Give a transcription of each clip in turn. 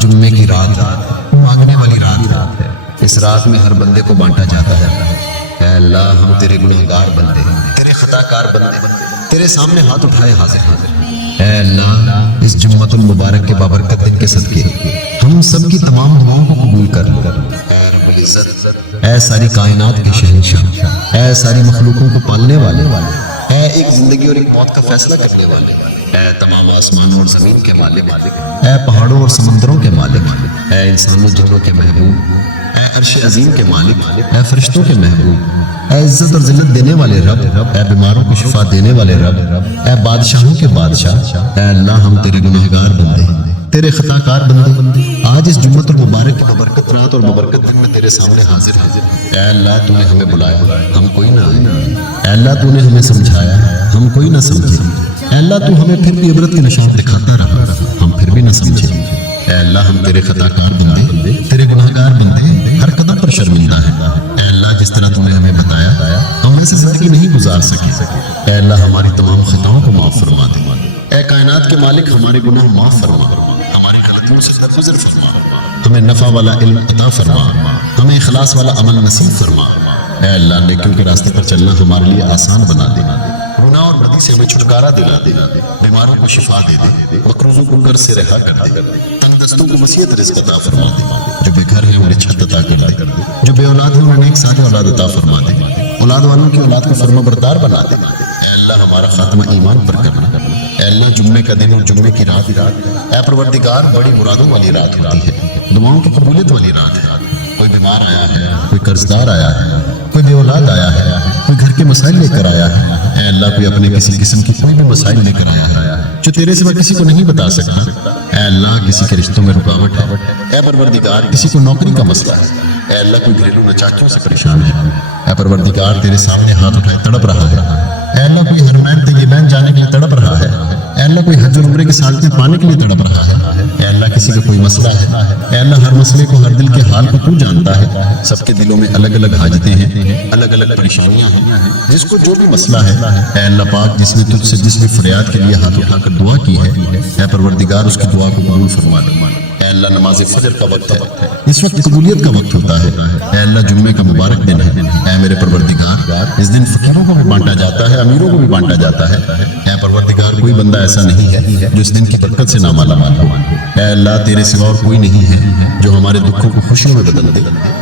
جمعے کی رات مانگنے والی رات ہے۔ اس رات میں ہر بندے کو بانٹا جاتا ہے۔ اے اللہ ہم تیرے گنہگار بندے، تیرے خطا کار بندے، تیرے سامنے ہاتھ اٹھائے حاضر ہیں۔ اے اللہ اس جمعۃ المبارک کے بابرکت دن کے صدقے ہم سب کی تمام دعاؤں کو قبول کر۔ اے رب العزت، اے ساری کائنات کے شہنشاہ، اے ساری مخلوقوں کو پالنے والے، اے ایک زندگی اور ایک موت کا فیصلہ کرنے والے، اے تمام آسمانوں اور زمین کے مالک، اے پہاڑوں اور سمندروں کے مالک، اے انسانوں جنوں کے محبوب، اے عرش عظیم کے مالک، اے فرشتوں کے محبوب، اے عزت اور ذلت دینے والے رب، اے بیماروں کو شفا دینے والے رب، اے بادشاہوں کے بادشاہ، اے اللہ ہم تیرے گنہگار بندے، تیرے خطا کار بندے آج اس جمعۃ المبارک کی ببرکت رات اور ببرکت دن میں تیرے سامنے حاضر ہیں۔ اے اللہ تو نے ہمیں بلایا، ہم کوئی نہ آئے۔ اے اللہ تو نے ہمیں سمجھایا، ہم کوئی نہ سمجھے۔ اے اللہ تو ہمیں پھر بھی عبرت کی نشان دکھاتا رہا، ہم پھر بھی نہ سمجھے۔ اے اللہ ہم تیرے خطا کار بندے، تیرے گنہگار بندے ہر قدم پر شرمندہ ہیں۔ اے اللہ جس طرح تو نے ہمیں بتایا ہم ایسی زندگی نہیں گزار سکے۔ اے اللہ ہماری تمام خطاؤں کو معاف فرما دے۔ اے کائنات کے مالک ہمارے گناہ معاف فرما، ہماری غلطیوں سے درگزر فرما، ہمیں نفع والا علم عطا فرما، ہمیں اخلاص والا عمل نصیب فرما۔ اے اللہ نیکیوں کے راستے پر چلنا ہمارے لیے آسان بنا دے، گناہ اور بدی سے ہمیں چھٹکارا دلا دے، بیماروں کو شفا دے دے، مقروضوں کو قرض سے رہا کر دے، تنگ دستوں کو وسیعت رزق عطا فرما دے، جو بے گھر ہیں انہیں چھت عطا کر دے، جو بے اولاد ہیں انہیں ایک ساتھ اولاد عطا فرما دے، اولاد والوں کی اولاد کو فرما بردار بنا دے۔ اے اللہ ہمارا خاتمہ ایمان پر کرنا۔ اے اللہ جمعے کا دن اور جمعے کی رات، اے پروردگار بڑی مرادوں والی رات ہوتی ہے، دعاؤں کی قبولیت والی رات ہے۔ کوئی بیمار آیا ہے، کوئی قرضدار آیا ہے، کوئی بے اولاد آیا ہے، کوئی گھر کے مسائل لے کر آیا ہے۔ اے اللہ کوئی اپنے کسی قسم کی کوئی بھی مسائل لے کر آیا ہے جو تیرے سوا کسی کو نہیں بتا سکتا۔ اے اللہ کسی کے رشتوں میں رکاوٹ ہے، اے پروردگار کسی کو نوکری کا مسئلہ ہے، اے اللہ کوئی گھریلو نچاکیوں سے پریشان ہے، اے پروردگار تیرے سامنے ہاتھ اٹھائے تڑپ رہا ہے۔ اے اللہ کوئی حرمین طیبین جانے کے لیے تڑپ رہا ہے، اے اللہ کوئی حج اور عمرے کی سعادتیں پانے کے لیے تڑپ رہا ہے۔ اے اللہ کسی کا کوئی مسئلہ ہے، اے اللہ ہر مسئلے کو، ہر دل کے حال کو تو جانتا ہے۔ سب کے دلوں میں الگ الگ حاجتیں ہیں، الگ الگ پریشانیاں ہیں، جس کو جو بھی مسئلہ ہے اے اللہ پاک جس نے تجھ سے جس بھی فریاد کے لیے ہاتھ اٹھا کر دعا کی ہے، اے پروردگار اس کی دعا کو قبول فرما دے۔ اے اللہ نماز فجر کا وقت ہے، اس وقت قبولیت کا وقت ہوتا ہے۔ اے اللہ جمعے کا مبارک دن ہے، اے میرے پروردگار اس دن فقیروں کو بھی بانٹا جاتا ہے، امیروں کو بھی بانٹا جاتا ہے۔ اے پروردگار کوئی بندہ ایسا نہیں ہے جو اس دن کی برکت سے نامالا مال ہو۔ اے اللہ تیرے سوا اور کوئی نہیں ہے جو ہمارے دکھوں کو خوشیوں میں بدل دے۔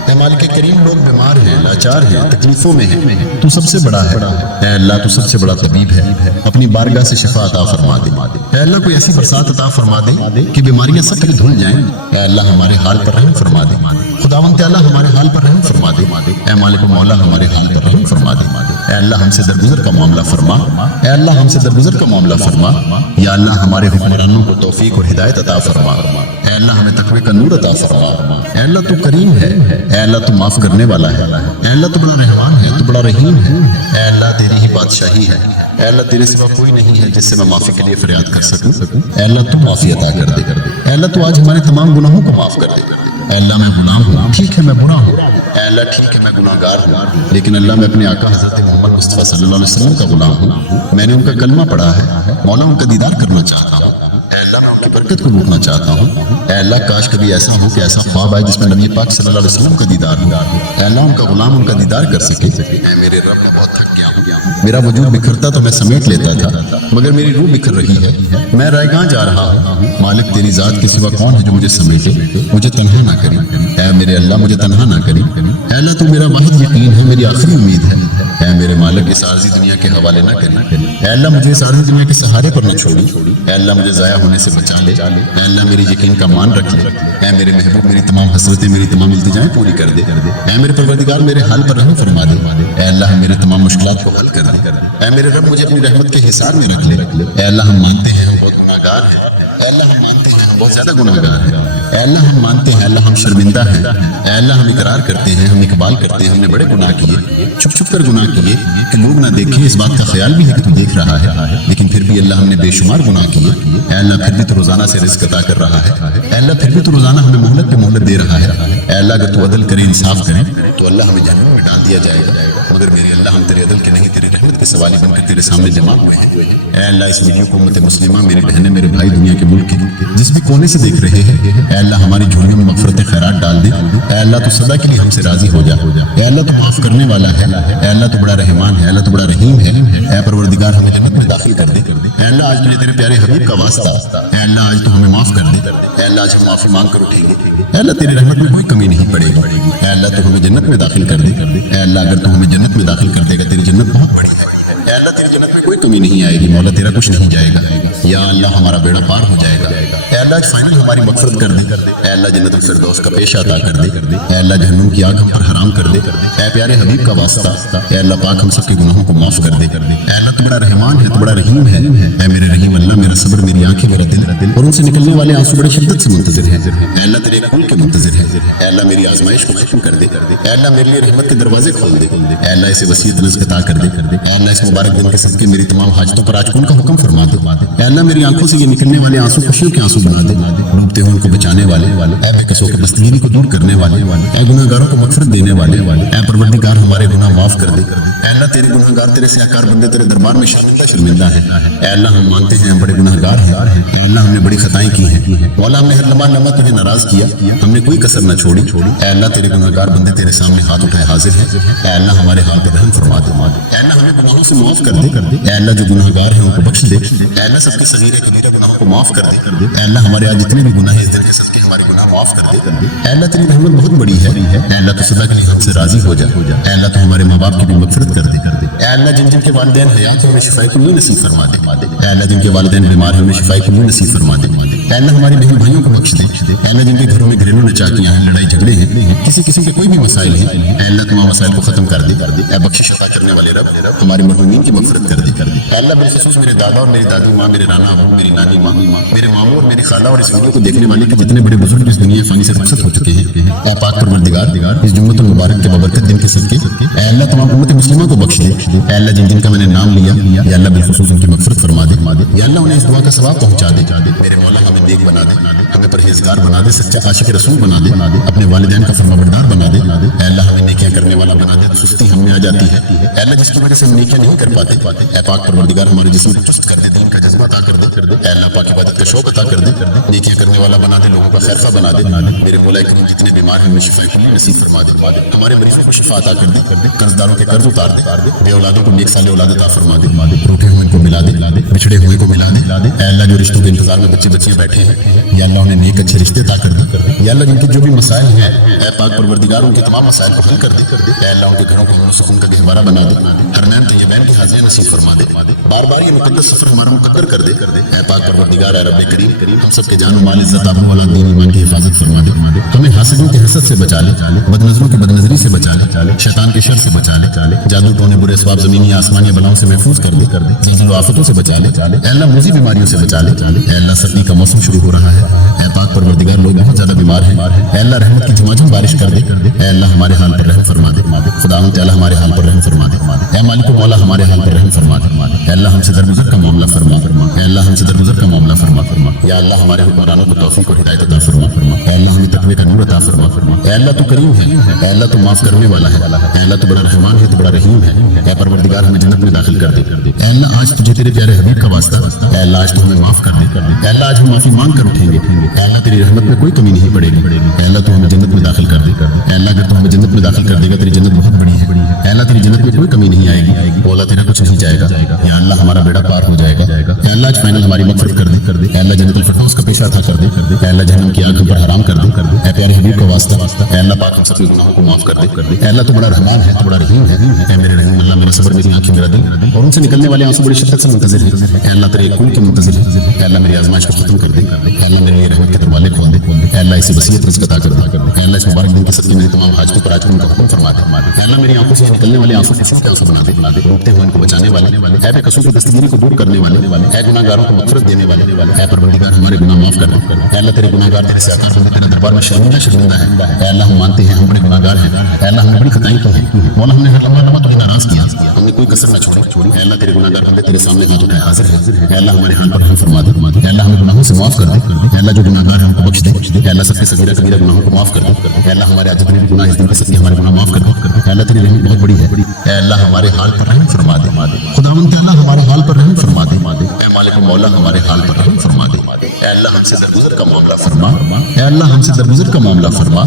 اے مالک کریم لوگ بیمار ہیں، لاچار ہیں، تکلیفوں میں ہیں، تو سب سے بڑا ہے۔ اے اللہ تو سب سے بڑا طبیب ہے، اپنی بارگاہ سے شفا عطا فرما دے۔ اے اللہ کوئی ایسی برسات عطا فرما دے کہ بیماریاں سب کی دھل جائیں۔ اے اللہ ہمارے حال پر رحم فرما دے، خداوند تعالیٰ ہمارے حال پر رحم فرما دے۔ اے مالک و مولا ہمارے حال پر رحم فرما دے۔ اے اللہ ہم سے درگزر کا معاملہ فرما، اے اللہ ہم سے درگزر کا معاملہ فرما۔ یا اللہ ہمارے حکمرانوں کو توفیق اور ہدایت عطا فرما۔ اے اللہ ہمیں تقوی کا نور عطا فرما۔ اے اللہ تو کریم ہے، اے اللہ تو معاف کرنے والا ہے، اے اللہ تو بڑا رحمان ہے، تو بڑا رحیم ہے۔ اے اللہ تیری ہی بادشاہی ہے، اے اللہ تیرے سوا کوئی نہیں ہے جس سے میں معافی کے لیے فریاد کر سکوں۔ اے اللہ تو معافی عطا کر دے، اے اللہ تو آج ہمارے تمام گناہوں کو معاف کر دے۔ اے اللہ میں غلام ہوں، ٹھیک ہے میں برا ہوں، اے اللہ ٹھیک ہے میں گناہ گار ہوں، لیکن اللہ میں اپنے آقا حضرت محمد مصطفیٰ صلی اللہ علیہ وسلم کا غلام ہوں۔ میں نے ان کا کلمہ پڑھا ہے، مولا ان کا دیدار کرنا چاہتا ہوں۔ اے اللہ میں ان کی برکت کو لوٹنا چاہتا ہوں۔ اے اللہ کاش کبھی ایسا ہو کہ ایسا خواب آئے جس میں نبی پاک صلی اللہ علیہ وسلم کا دیدار ہو، اے اللہ ان کا غلام ان کا دیدار کر سکے۔ اے میرے رب میں بہت تھک گیا ہوں، میرا وجود بکھرتا تو میں سمیٹ لیتا تھا، مگر میری روح بکھر رہی ہے، میں رائے گاہ جا رہا ہوں۔ مالک تیری ذات کے سوا کون ہے جو مجھے سمیٹے، مجھے تنہا نہ کرے۔ اے میرے اللہ مجھے تنہا نہ کرے۔ اے اللہ تو میرا واحد یقین ہے، میری آخری امید ہے۔ اے میرے مالک اس عارضی دنیا کے حوالے نہ کرے۔ اے اللہ مجھے اس عارضی دنیا کے سہارے پر نہ چھوڑی۔ اے اللہ مجھے ضائع ہونے سے بچا لے۔ اے اللہ میری یقین کا مان رکھ لے۔ اے میرے محبوب میری تمام حسرتیں، میری تمام التجائیں پوری کر دے۔ اے میرے پروردگار میرے حال پر رحم فرما دے۔ اے اللہ میرے تمام مشکلات کو حل کر دے۔ اے میرے رب مجھے اپنی رحمت کے حصار میں رکھ لے۔ اے اللہ ہم مانتے ہیں ہم بہت گناہ گار ہیں، اے اللہ ہم مانتے ہیں ہم بہت زیادہ گناہ گار ہیں، اے اللہ ہم مانتے ہیں اللہ ہم شرمندہ ہیں، اے اللہ ہم اقرار کرتے ہیں ہم اقبال کرتے ہیں ہم نے بڑے گناہ کیے، چھپ چھپ کر گناہ کیے کہ لوگ نہ دیکھیں، اس بات کا خیال بھی ہے کہ تو دیکھ رہا ہے، لیکن پھر بھی اللہ ہم نے بے شمار گناہ کیے۔ اے اللہ پھر بھی تو روزانہ سے رزق عطا کر رہا ہے، اے اللہ پھر بھی تو روزانہ ہمیں مہلت پہ مہلت دے رہا ہے۔ اے اللہ اگر تو عدل کرے انصاف کرے تو اللہ ہمیں جہنم میں ڈال دیا جائے گا، مگر میرے اللہ ہم تیرے عدل کے نہیں تیری رحمت کے سوالی بن کر تیرے سامنے جمع ہوئے ہیں۔ اے اللہ اس ویڈیو کو امت مسلمہ میری بہنیں میرے بھائی دنیا کے के मुल्क के जिस भी कोने से देख रहे हैं, ऐ अल्लाह हमारी झोलियों में मग़फ़िरत खैरात डाल दे। ऐ अल्लाह तू सदा के लिए हमसे राजी हो जा। ऐ अल्लाह तू माफ़ करने वाला है। ऐ अल्लाह तू बड़ा रहमान है। अल्लाह तू बड़ा रहीम है। ऐ परवरदिगार हमें जन्नत में दाखिल कर दे। ऐ अल्लाह आज तुझे तेरे प्यारे हबीब का वास्ता, ऐ अल्लाह आज तू हमें माफ़ कर दे। ऐ अल्लाह आज हम माफ़ी मांग कर उठेंगे। ऐ अल्लाह तेरी रहमत में कोई कमी नहीं पड़ेगी। ऐ अल्लाह तू हमें जन्नत में दाखिल कर दे। ऐ अल्लाह अगर तू हमें जन्नत में दाखिल कर देगा, तेरी जन्नत बहुत बड़ी है। ऐ अल्लाह तेरी जन्नत में कोई कमी नहीं आएगी। मौला तेरा कुछ नहीं जाएगा। या अल्लाह हमारा बेड़ा पार हो जाएगा। ऐ अल्लाह फाइनल हमारी मग़फ़िरत कर दे। ऐ अल्लाह जन्नतुल फिरदौस का पेश अता कर दे। ऐ अल्लाह जहन्नुम की आग हम पर हराम कर दे। ऐ प्यारे हबीब का वास्ता, ऐ अल्लाह पाक हम सबके गुनाहों को माफ़ कर दे। ऐ अल्लाह तू बड़ा रहमान है, तू बड़ा रहीम है। ऐ मेरे रहीम अल्लाह, मेरा सब्र, मेरी आंखें, मेरा दिल और उनसे निकलने वाले आंसू बड़े शिद्दत से मुंतज़िर हैं। ऐ अल्लाह तेरे कबूल के मुंतज़िर है। ऐ अल्लाह मेरी आज़माइश को खत्म कर दे। ऐ अल्लाह मेरे लिए रहमत के दरवाजे खोल दे। ऐ अल्लाह इसे वसीअत रिज़्क़ अता कर दे। ऐ अल्लाह इस मुबारक दिन के सदक़े मेरी तमाम हाजतों पर आज उनका हुक्म फरमा दे। ऐ अल्लाह मेरी आंखों से ये निकलने वाले आंसू खुशियों के आंसू बना दे। डूबते हुए उनको बचाने वाले, ऐ बेकसों के बस्तगीरी को दूर करने वाले, ऐ गुनाहगारों को मग़फ़िरत देने वाले, ऐ परवरदिगार हमारे गुनाह माफ़ कर दे। ऐ अल्लाह तेरे गुनाहगार, तेरे सियाकार बंदे तेरे दरबार में शर्मिंदा है। ऐ अल्लाह हम मानते हैं हम बड़े गुनाहगार हैं। ऐ अल्लाह हमने बड़ी खताएं की हैं। मौला हमने हर लम्हा तुझे नाराज़ किया, हमने कोई कसर न छोड़ी। ऐ अल्लाह तेरे गुनाहगार बंदे तेरे सामने हाथ उठाए हाजिर हैं। ऐ अल्लाह हमारे हाल पर रहम फरमा दे। ऐ अल्लाह हमें गुनाहों से माफ़ कर दे। ऐ अल्लाह जो गुनाहगार हैं उनको बख्श दे। ऐ अल्लाह सबके सगीरे कबीरे गुनाहों को माफ़ कर दे। ऐ अल्लाह हमारे आज जितने भी गुनाह हैं इस दिन के सबके हमारे गुनाह माफ़ कर दे। ऐ अल्लाह तेरी रहमत बहुत बड़ी है। ऐ अल्लाह तू सदा के लिए हमसे राजी हो जा। ऐ अल्लाह तू हमारे माँ बाप की भी मग़फ़िरत कर दे। ऐ अल्लाह जिन जिन के वालिदैन हयात हैं उन्हें शिफ़ाए कुल्ली नसीब फरमा दे। ऐ अल्लाह जिनके वालिदैन बीमार हैं उन्हें शिफ़ाए कुल्ली नसीब फरमा दे। ऐ अल्लाह हमारे बहन भाइयों को बख्श दे। ऐ अल्लाह जिनके घरों में घरेलू नचाकियां हैं, लड़ाई झगड़े हैं, किसी किस्म के कोई भी मसाइल हैं, ऐ अल्लाह तमाम मसाइल को ख़त्म कर दे। ऐ बख्शिश अता करने वाले रब हमारे मरहूमीन की मग़फ़िरत कर दे। ऐ अल्लाह बिलख़ुसूस मेरे दादा और मेरी दादी माँ, मेरे नाना अबू, मेरी नानी माँ, मेरे मामू और मेरी खाला और इस वीडियो को देखने वाले के जितने बड़े बुजुर्ग इस दुनिया फ़ानी से रुखसत हो चुके हैं, ऐ पाक परवरदिगार इस जुम्मतुल मुबारक के बबरकत दिन के सदक़े ऐ अल्लाह तमाम उम्मत मुस्लिमा को बख्श दे। ऐ अल्लाह जिन जिनका मैंने नाम लिया, या अल्लाह बिलख़ुसूस उनकी मग़फ़िरत फरमा दे। या अल्लाह उन्हें इस दुआ का सवाब पहुँचा दे। मेरे मौला हमें नेक बना दे, हमें परहेज़गार बना दे, सच्चा आशिक़ रसूल बना दे, अपने वालिदैन का फरमाबरदार बना दे। ऐ अल्लाह हमें नेकियां करने वाला बना दे। सुस्ती हम में आ जाती है, ऐ अल्लाह जिसकी वजह से हम नेकियां नहीं कर पाते। ऐ पाक परवरदिगार हमारे जिस्म को चुस्त कर दे, दीन का जज्बा अता कर दे। ऐ अल्लाह पाक इबादत का शौक अता कर दे। नेकियां करने वाला बना दे, लोगों का खैरखा बना दे। मेरे मौला करीम जितने बीमार हैं उन्हें शिफ़ाए कुल्ली नसीब फरमा दे। हमारे मरीजों को शिफा अता कर दे। कर्जदारों के कर्ज उतार दे। बे औलादों को नेक साले औलाद अता फरमा दे। रूठे हुए को मिला दे, बिछड़े हुए को मिला दे। ऐ अल्लाह जो रिश्तों के इंतजार में बच्चे बच्चियां बैठे हैं, या अल्लाह उन्हें नेक अच्छे रिश्ते अता कर दे। या अल्लाह जिनके जो भी मसाइल हैं, ऐ पाक परवरदिगार उनके तमाम मसाइल को हल कर दे। ऐ अल्लाह उनके घरों को अमन सुकून का गहवारा बना दे। हरनैन तय्यबैन की हाज़िरियां नसीब फरमा दे। बार बार ये मुक़द्दस सफ़र हमारा मुक़द्दर कर दे। ऐ पाक परवरदिगार, ऐ रब्बे करीम हम सब के जान माल इज़्ज़त आबरू औलाद दीन ईमान की हिफाजत फरमा दे। हमें हासिदों के हसद से बचा ले, बदनज़रों की बदनज़री से बचा ले, शैतान के शर से बचा ले, जादू टोने बुरे असबाब ज़मीनी आसमानी बलाओं से महफूज कर दे। ज़लज़ल आफ़तों से बचा ले। ऐ अल्लाह मूज़ी बीमारियों से बचा ले। ऐ अल्लाह सर्दी का मौसम शुरू हो रहा है, ऐ पाक परवरदिगार लोग बहुत ज़्यादा बीमार हैं। ऐ अल्लाह रहमत की झमाझम बारिश कर दे। ऐ अल्लाह हमारे हाल पर रहम फरमा दे। खुदावंद तआला हमारे हाल पर रहम फरमा दे। ऐ मालिक मौला हमारे हाल पर रहम फरमा दे। ऐ अल्लाह हमसे दरगुजर का मामला फरमा। ऐ अल्लाह हमसे दरगुजर का मामला फरमा। या अल्लाह हमारे हुक्मरानों को तौफीक और हिदायत अता फरमा। ऐ अल्लाह हमें तक़वे का नूर अता फरमा। ऐ अल्लाह तू करीम है। ऐ अल्लाह तू माफ़ करने वाला है। ऐ अल्लाह तू बड़ा रहमान है, तू बड़ा रहीम है। ऐ परवरदिगार हमें जन्नत में दाखिल कर दे। ऐ अल्लाह आज तुझे तेरे प्यारे हबीब का वास्ता, ऐ अल्लाह आज तू हमें माफ़ कर दे। ऐ अल्लाह आज हम माफ़ी मांग कर उठेंगे। ऐ अल्लाह तेरी रहमत में कोई कमी नहीं पड़ेगी। ऐ अल्लाह तू हमें जन्नत में दाखिल कर दे। ऐ अल्लाह अगर तू हमें जन्नत में दाखिल कर देगा, तेरी जन्नत बहुत बड़ी है। ऐ अल्लाह तेरी जन्नत में कोई कमी नहीं आएगी। मौला तेरा कुछ नहीं जाएगा। ऐ अल्लाह हमारा बेड़ा पार हो जाएगा। ऐ अल्लाह आज फाइनल हमारी मग़फ़िरत कर दे। ऐ अल्लाह जन्नतुल फिरदौस का पेशा अता कर दे। ऐ अल्लाह जहन्नम की आग हम पर हराम कर दे। ऐ प्यारे हबीब का वास्ता, ऐ अल्लाह पाक हम सब के गुनाहों को माफ़ कर दे। ऐ अल्लाह तू बड़ा रहमान है, तू बड़ा रहीम है। ऐ मेरे रहीम अल्लाह मेरा सब्र, मेरी आंखें, मेरा दिल और उनसे निकलने वाले आंसू बड़ी शिद्दत से मुंतज़िर है। ऐ अल्लाह तेरे कुल के मुंतज़िर है। ऐ अल्लाह मेरी आज़माइश को खत्म कर दे। ऐ अल्लाह मेरे लिए रहमत के दरवाजे खोल दे। ऐ अल्लाह इसे वसीयत रिज़्क़ अता कर दे। ऐ अल्लाह इस मुबारक दिन के सदक़े मेरी तमाम हाजतों पर आज उनका हुक्म फरमा दे। ऐ अल्लाह मेरी आंखों से निकलने वाले आंसू खुशियों के आंसू बना दे। रोकते हुए इनको बचाने वाले, ऐ बेकसूर की दस्तगीरी को दूर करने वाले, ऐ गुनाहगारों को मग़फ़िरत देने वाले, ऐ परवरदिगार हमारे गुनाह माफ़ कर दे। ऐ अल्लाह तेरे गुनाहगार तेरे सियाकार बंदे तेरे दरबार में शर्मिंदा है। ऐ अल्लाह हम मानते हैं हम बड़े गुनाहगार हैं। ऐ अल्लाह हमने बड़ी खताएं की हैं। मौला हमने हर लम्हा तुझे नाराज़ किया, हमने कोई कसर न छोड़ी। ऐ अल्लाह तेरे गुनाहगार बंदे तेरे सामने हाथ उठाए हाजिर है। ऐ अल्लाह हमारे हाल पर रहम फरमा दे। ऐ अल्लाह हमें गुनाहों से माफ़ कर दे। ऐ अल्लाह जो गुनाहगार हैं उनको बख्श दे। ऐ अल्लाह सबके सगीरा कबीरा गुनाहों गुनाहों को माफ कर दे। ऐ अल्लाह हमारे आज जितने भी गुनाह इस दिन के सदके हमारे गुनाह माफ कर दे। ऐ अल्लाह तेरी रहमत बहुत बड़ी है। ऐ अल्लाह हमारे हाल पर रहम फरमा दे। खुदावंद ताला हमारे हाल पर रहम फरमा दे। ऐ मालिक मौला हमारे हाल पर रहम फरमा दे। ऐ अल्लाह हमसे दरगुजर का मामला फरमा। ऐ अल्लाह हमसे दरगुजर का मामला फरमा।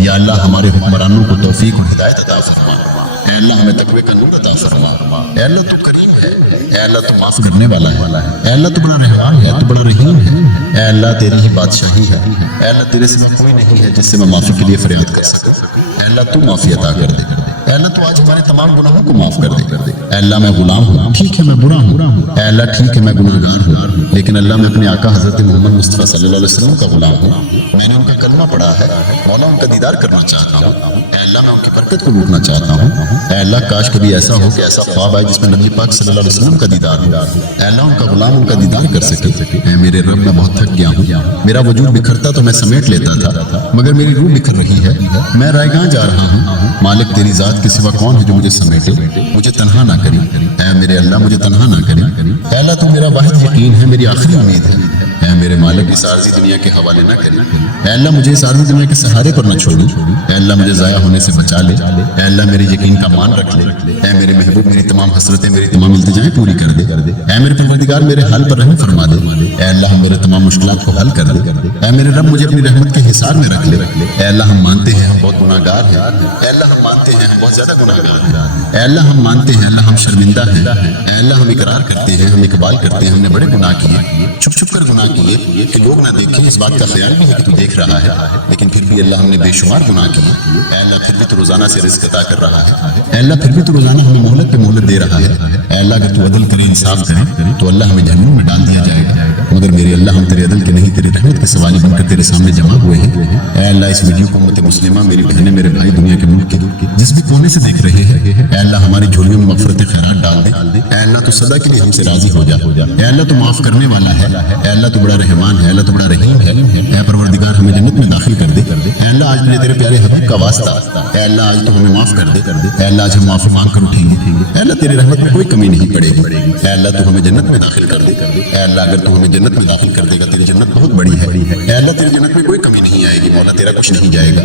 या अल्लाह हमारे हुक्मरानों को तौफीक और हिदायत अता फरमा। ऐ अल्लाह हमें तकवे का नूर अता फरमा। ऐ अल्लाह तू करीम है। ऐ अल्लाह तू माफ करने वाला है। ऐ अल्लाह तू बड़ा रहमान है, तू बड़ा रहीम है। ऐ अल्लाह तेरी ही बादशाही है। ऐ अल्लाह तेरे सिवा कोई नहीं है जिससे मैं माफी के लिए फरियाद कर सकूं। ऐ अल्लाह तू माफी अता कर दे। ऐ अल्लाह तू आज हमारे तमाम गुनाहों को माफ कर दे। ऐ अल्लाह मैं गुलाम हूँ, ठीक है मैं बुरा हूँ। ऐ अल्लाह ठीक है मैं गुनाहगार हूँ, लेकिन अल्लाह मैं अपने आका हजरत मोहम्मद मुस्तफा सल्लल्लाहु अलैहि वसल्लम का गुलाम हूँ। मैंने उनका कलमा पढ़ा है, मौला उनका दीदार करना चाहता हूँ। ऐ अल्लाह मैं उनकी बरकत को लूटना चाहता हूँ। ऐ अल्लाह काश कभी ऐसा हो कि ऐसा ख्वाब आए जिसमें नबी पाक सल्लल्लाहु अलैहि वसल्लम का दीदार हो। ऐ अल्लाह उनका गुलाम उनका दीदार कर सके। ऐ मेरे रब मैं बहुत थक गया हूँ। मेरा वजूद बिखरता तो मैं समेट लेता था, मगर मेरी रूह बिखर रही है। मैं रायगां जा रहा हूँ। मालिक तेरी जात के सिवा कौन है जो मुझे समेटे, मुझे तन्हा ना करी। ऐ मेरे अल्लाह मुझे तन्हा ना करी। ऐ अल्लाह तू मेरा वाहिद यकीन है, मेरी आखिरी उम्मीद है। ऐ मेरे मालिक इस आरज़ी दुनिया के हवाले ना करी। ऐ अल्लाह मुझे इस आरज़ी दुनिया के सहारे पर न छोड़ी। ऐ अल्लाह मुझे ज़ाया होने से बचा ले। ऐ अल्लाह मेरे यकीन का मान रख ले। ऐ मेरे महबूब मेरी तमाम हसरतें मेरी तमाम इल्तिजाएं पूरी कर दे। ऐ मेरे परवरदिगार मेरे हाल पर रहम फरमा दे। ऐ अल्लाह मेरे तमाम मुश्किलात को हल कर दे। ऐ मेरे रब मुझे अपनी रहमत के हिसार में रख ले। ऐ अल्लाह हम मानते हैं हम बहुत गुनाहगार हैं। ऐ अल्लाह हम मानते हैं हम बहुत ज़्यादा गुनाहगार हैं। ऐ अल्लाह हम मानते हैं अल्लाह हम शर्मिंदा हैं। ऐ अल्लाह हम इकरार करते हैं, हम इकबाल करते हैं हमने बड़े गुनाह किए, छुप छुप कर गुनाह किए कि लोग ना देखें। इस बात का ख्याल भी है कि तू देख रहा है, लेकिन फिर भी अल्लाह हमने बेशुमार गुनाह किए। ऐ अल्लाह फिर भी तू रोजाना से रिज़्क़ अता कर रहा है। ऐ अल्लाह फिर भी तू रोजाना हमें मोहलत पे मोहलत दे रहा है। ऐ अल्लाह अगर तू अदल करे इंसाफ करे तो अल्लाह हमें जहन्नुम में डाल दिया जाएगा, मगर मेरे अल्लाह हम तेरे अदल के नहीं तेरी रहमत के सवाली बनकर तेरे सामने जमा हुए हैं। ऐ अल्लाह इस वीडियो को उम्मत मुस्लिमा मेरी बहनें मेरे भाई दुनिया के मुल्क के जिस भी कोने से देख रहे हैं, ऐ अल्लाह हमारी झोलियों में मग़फ़िरत खैरात डाल दे। ऐ अल्लाह तू सदा के लिए हमसे राजी हो जा। ऐ अल्लाह तू माफ करने वाला है। ऐ अल्लाह तू बड़ा रहमान है। अल्लाह तू बड़ा रहीम है। ऐ परवरदिगार हमें जन्नत में दाखिल कर दे। ऐ अल्लाह आज मेरे तेरे प्यारे हबीब का वास्ता, ऐ अल्लाह आज तू हमें माफ कर दे। ऐ अल्लाह आज हम माफी मांग कर उठेंगे। ऐ अल्लाह तेरी रहमत में कोई कमी नहीं पड़ेगी। ऐ अल्लाह तू हमें जन्नत में दाखिल कर दे। ऐ अल्लाह अगर तू हमें जन्नत में दाखिल कर देगा, तेरी जन्नत बहुत बड़ी है। ऐ अल्लाह तेरी जन्नत में कोई कमी नहीं आएगी। मौला तेरा कुछ नहीं जाएगा।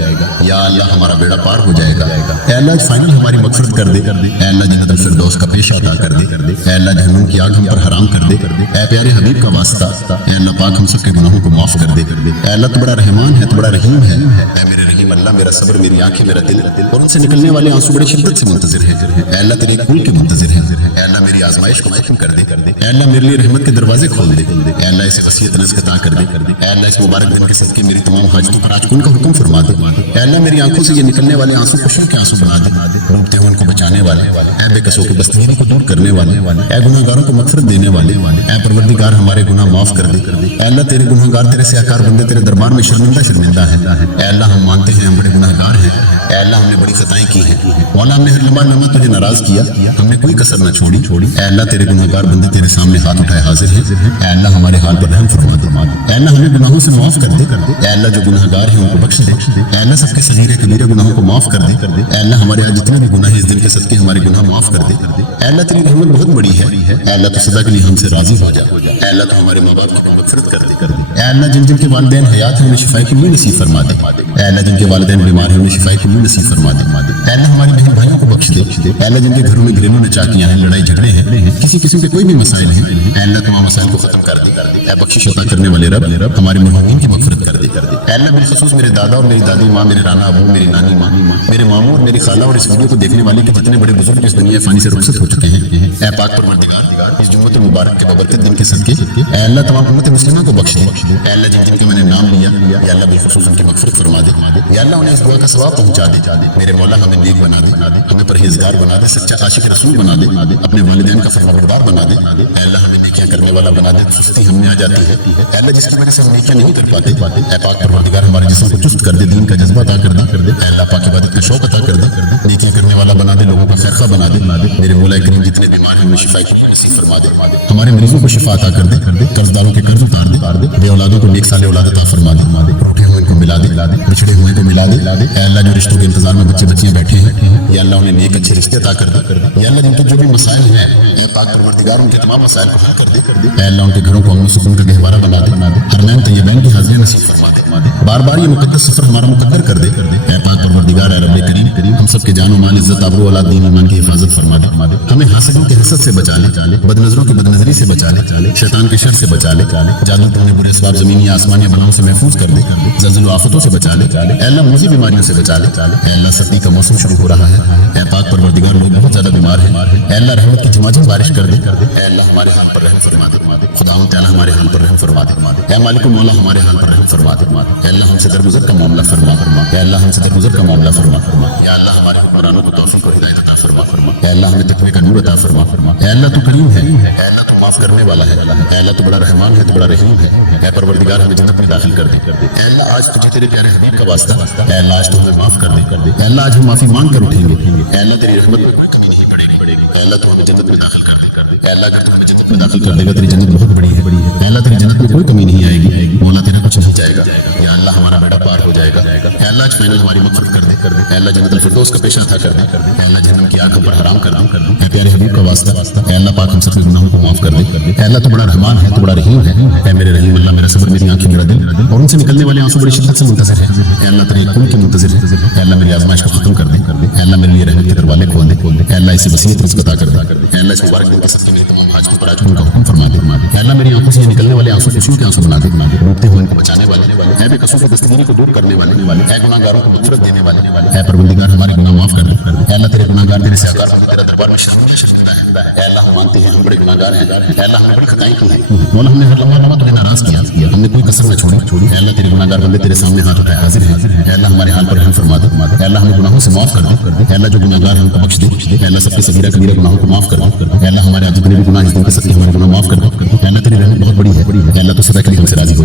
या अल्लाह हमारा बेड़ा पार हो जाएगा। ऐ अल्लाह फाइनल हमारी मग़फ़िरत कर दे। ऐ अल्लाह जन्नतुल फिरदौस का पेशा अता कर दे। ऐ अल्लाह जहन्नुम की आग हम पर हराम कर दे। ऐ प्यारे हबीब का वास्ता, ऐ अल्लाह पाक हम सबके गुनाहों को माफ कर दे। ऐ अल्लाह तू बड़ा रहमान है, तू बड़ा रहीम है। ऐ मेरे रहीम अल्लाह मेरा सब्र, मेरी आंखें, मेरा दिल और उनसे निकलने वाले आंसू बड़े शिद्दत से मुंतज़िर है। ऐ अल्लाह तेरे कुल के मुंतज़िर है। ऐ अल्लाह मेरी आजमाइश को खत्म कर दे। ऐ अल्लाह मेरे लिए रहमत के दरवाजे खोल दे। ऐ अल्लाह इसे वसीयत रिज़्क़ अता कर दे। ऐ अल्लाह इस मुबारक दिन के सदके मेरी तमाम हाजतों पर आज कुन का हुक्म फरमा दे। ऐ अल्लाह मेरी आंखों से ये निकलने वाले आंसू खुशियों के आंसू बना दे। डूबते हुए उनको बचाने वाले, ऐ बेकसों की बस्तगीरी को दूर करने वाले, ऐ गुनाहगारों को मग़फ़िरत देने वाले, ऐ परवरदिगार हमारे गुनाह माफ कर दे। ऐ अल्लाह तेरे गुनाहगार तेरे से आकार बंदे तेरे दरबार में शर्मिंदा है। ऐ अल्लाह हम मानते हैं हम बड़े गुनाहगार हैं। ऐ अल्लाह हमने बड़ी खताएं की हैं। मौला हमने हर लम्हा लम्हा तुझे नाराज किया, हमने कोई कसर न छोड़ी। ऐ अल्लाह तेरे गुनाहगार बंदे तेरे सामने हाथ उठाए हाजिर हैं। ऐ अल्लाह हमारे हाल पर रहम फरमा दे। ऐ अल्लाह हमें गुनाहों से माफ कर दे। ऐ अल्लाह जो गुनाहगार हैं उनको बख्श दे। ऐ अल्लाह सबके सगीरे कबीरे गुनाहों को माफ कर दे। ऐ अल्लाह हमारे आज जितने भी गुनाह हैं इस दिन के सदके हमारे गुनाह माफ कर दे। ऐ अल्लाह तेरी रहमत बहुत बड़ी है। ऐ अल्लाह तू सदा के लिए हमसे राजी हो जा। ऐ अल्लाह तू हमारे माँ बाप की मग़फ़िरत कर दे। ऐ अल्लाह जिन जिनके वालिदैन हयात हैं उन्हें शिफाए कुल्ली नसीब फरमा दे। ऐ अल्लाह जिनके वालिदैन बीमार हैं उन्हें शिफाए कुल्ली नसीब फरमा दे। ऐ अल्लाह हमारी बहन भाइयों को बख्श दे। ऐ अल्लाह जिनके घरों में घरेलू नचाकियां हैं, लड़ाई झगड़े हैं, किसी किस्म के कोई भी मसाइल हैं, ऐ अल्लाह तमाम मसाइल को खत्म कर दे। ऐ बख्शिश अता करने वाले रब हमारे मरहूमीन की मग़फ़िरत कर दे। ऐ अल्लाह बिलख़ुसूस मेरे दादा और मेरी दादी माँ, मेरे राना अबू, मेरी नानी माँ, मेरे मामू और मेरी खाला और इस वीडियो को देखने वाले के जितने बड़े बुजुर्ग इस दुनिया फ़ानी से रुखसत हो चुके हैं, ऐ पाक परवरदिगार इस जुम्मत मुबारक के बबरकत दिन के सदके ऐ अल्लाह तमाम उम्मत मुस्लिमा को बख्श दे। ऐ अल्लाह जिन जिनके मैंने नाम लिया, या अल्लाह बिलख़ुसूस उनकी मग़फ़िरत फरमा दे। या अल्लाह उन्हें इस दुआ का सवाब पहुँचा दे। मेरे मौला हमें नेक बना दे, हमें परहेज़गार बना दे, सच्चा आशिक रसूल बना दे, अपने वालिदैन का फरमाबरदार बना दे। ऐ अल्लाह हमें नेकियां करने वाला बना दे। सुस्ती हमने आ जाती है, ऐ अल्लाह जिसकी वजह से हम नेकियां नहीं कर पाते, ऐ पाक परवरदिगार हमारे जिस्म को चुस्त कर दे, दीन का जज्बा अता कर दे। ऐ अल्लाह पाक इबादत का शौक अता कर दे, नेकियां करने वाला बना दे, लोगों का खैरखा बना दे। मेरे मौला करीम जितने बीमार हैं उन्हें शिफा नसीब फरमा दे। हमारे मरीजों को शिफा अता कर दे। कर्जदारों के कर्ज उतार दे। बे औलादों को नेक साले औलाद अता फरमा दे। रूठे हुए को मिला दे, बिछड़े हुए को मिला दे। ऐ अल्लाह जो रिश्तों के इंतजार में बच्चे बच्चियां बैठे हैं, या अल्लाह उन्हें नेक अच्छे रिश्ते अता कर दे। या अल्लाह जिनके जो भी मसाइल हैं, ये पाक परवरदिगार उनके तमाम मसाइल को हल कर दे। ऐ अल्लाह उनके घरों को अमन सुकून का गहवारा बना दे। हरमैन तैयबैन की हाज़िरी नसीब फरमा दे। बार बार ये मुकद्दस सफर हमारा मुकद्दर कर दे। ऐ पाक परवरदिगार, ऐ रब्बे करीम, हम सब के जानो माल, इज्जत, आबरू, औलाद, दीन, ईमान की हिफाजत फरमा दे। हमें हासिदों के हसद से बचा ले, बदनजरों की बदनजरी से बचा ले, शैतान के शर से बचा ले, जादू टोने बुरे असबाब ज़मीनी आसमानी बलाओं से महफूज कर दे, ज़ल्ज़ल आफतों से बचा ले। ऐ अल्लाह मौजी बीमारियों से बचा ले। ऐ अल्लाह सर्दी का मौसम शुरू हो रहा है, ऐ पाक परवरदिगार लोग बहुत ज्यादा बीमार हैं। ऐ अल्लाह रहमत की झमाझम बारिश कर दे। ऐ अल्लाह हमारे हाल पर रहम फरमा दे। खुदावंद तआला हमारे हाल पर रहम फरमा दे। ऐ मालिक मौला हमारे हाल पर रहम फरमा दे। ऐ अल्लाह हमसे दरगुजर का मामला फरमा। ऐ अल्लाह हमसे दरगुजर का मामला फरमा। या अल्लाह हमारे हुक्मरानों को तौफीक और हिदायत अता फरमा। ऐ अल्लाह हमें तकवे का नूर अता फरमा। ऐ अल्लाह तू करीम है, ऐ अल्लाह तू माफ करने वाला है, ऐ अल्लाह तू बड़ा रहमान है, तू बड़ा रहीम है। ऐ परवरदिगार हमें जन्नत में दाखिल कर दे। ऐ अल्लाह आज तुझे तेरे प्यारे हबीब का वास्ता, ऐ अल्लाह आज तू हमें माफ कर दे। ऐ अल्लाह आज हम माफी मांग कर उठेंगे। ऐ अल्लाह तेरी रहमत में कोई कमी नहीं पड़ेगी। ऐ अल्लाह तू हमें जन्नत में दाखिल कर दे। ऐ अल्लाह अगर तू हमें जन्नत में दाखिल कर देगा, तेरी जन्नत बहुत बड़ी है। ऐ अल्लाह तेरी जन्नत में कोई कमी नहीं आएगी, मौला तेरा कुछ नहीं जाएगा। या अल्लाह हमारा बेड़ा पार हो जाएगा। ऐ अल्लाह आज फाइनल हमारी मग़फ़िरत कर दे। ऐ अल्लाह जन्नतुल फिरदौस का पेशा अता कर दे। ऐ अल्लाह जहन्नम की आग हम पर हराम कर दे। ऐ प्यारे हबीब का वास्ता, ऐ अल्लाह पाक हम सबके गुनाहों को माफ कर दे। ऐ अल्लाह तू बड़ा रहमान है, तू बड़ा रहीम है। ऐ मेरे रहीम अल्लाह मेरा सब्र, मेरी आंखें, मेरा दिल और उनसे निकलने वाले आंसू बड़ी शिद्दत से मुंतज़िर है। ऐ अल्लाह तेरे हुक्म की मुंतज़िर है। ऐ अल्लाह मेरी आज़माइश को खत्म कर दे। ऐ अल्लाह मेरे लिए रहमत के दरवाजे खोल दे। ऐ अल्लाह इसे वसीयत रिज़्क़ अता कर दे। ऐ अल्लाह इस मुबारक दिन के सदक़े मेरी तमाम हाजतों पर आज उनका हुक्म फरमा दे। ऐ अल्लाह मेरी आंखों से निकलने वाले आंसू खुशियों के आंसू बना दे। डूबते हुए इनको बचाने वाले, ऐ बेकसूर की दस्तगीरी को दूर करने वाले, ऐ गुनाहगारों को मग़फ़िरत देने वाले, ऐ परवरदिगार हमारे गुनाह माफ कर दे। ऐ अल्लाह तेरे गुनाहगार तेरे से आगार तेरे दरबार में शर्मिंदा है। ऐ अल्लाह हम मानते हैं हम बड़े गुनाहगार हैं। ऐ अल्लाह हमने बड़ी खताएं की हैं। मौला हमने हर लम्हा तुझे नाराज किया, हमने कोई कसर न छोड़ी। ऐ अल्लाह तेरे गुनाहगार बंदे तेरे सामने हाथ उठाए हाजिर हैं। ऐ अल्लाह हमारे हाल पर रहम फरमा दे। ऐ अल्लाह हमें गुनाहों से माफ कर दे। ऐ अल्लाह जो गुनाहगार हैं उनको बख्श दे। ऐ अल्लाह सबके सगीरा कबीरा गुनाहों को माफ कर दे। ऐ अल्लाह हमारे आज जितने भी गुनाह हैं उनके सभी हमारे गुनाह माफ कर दे। ऐ अल्लाह तेरी रहमत बहुत बड़ी है। ऐ अल्लाह तो सदा के लिए हमसे राजी हो।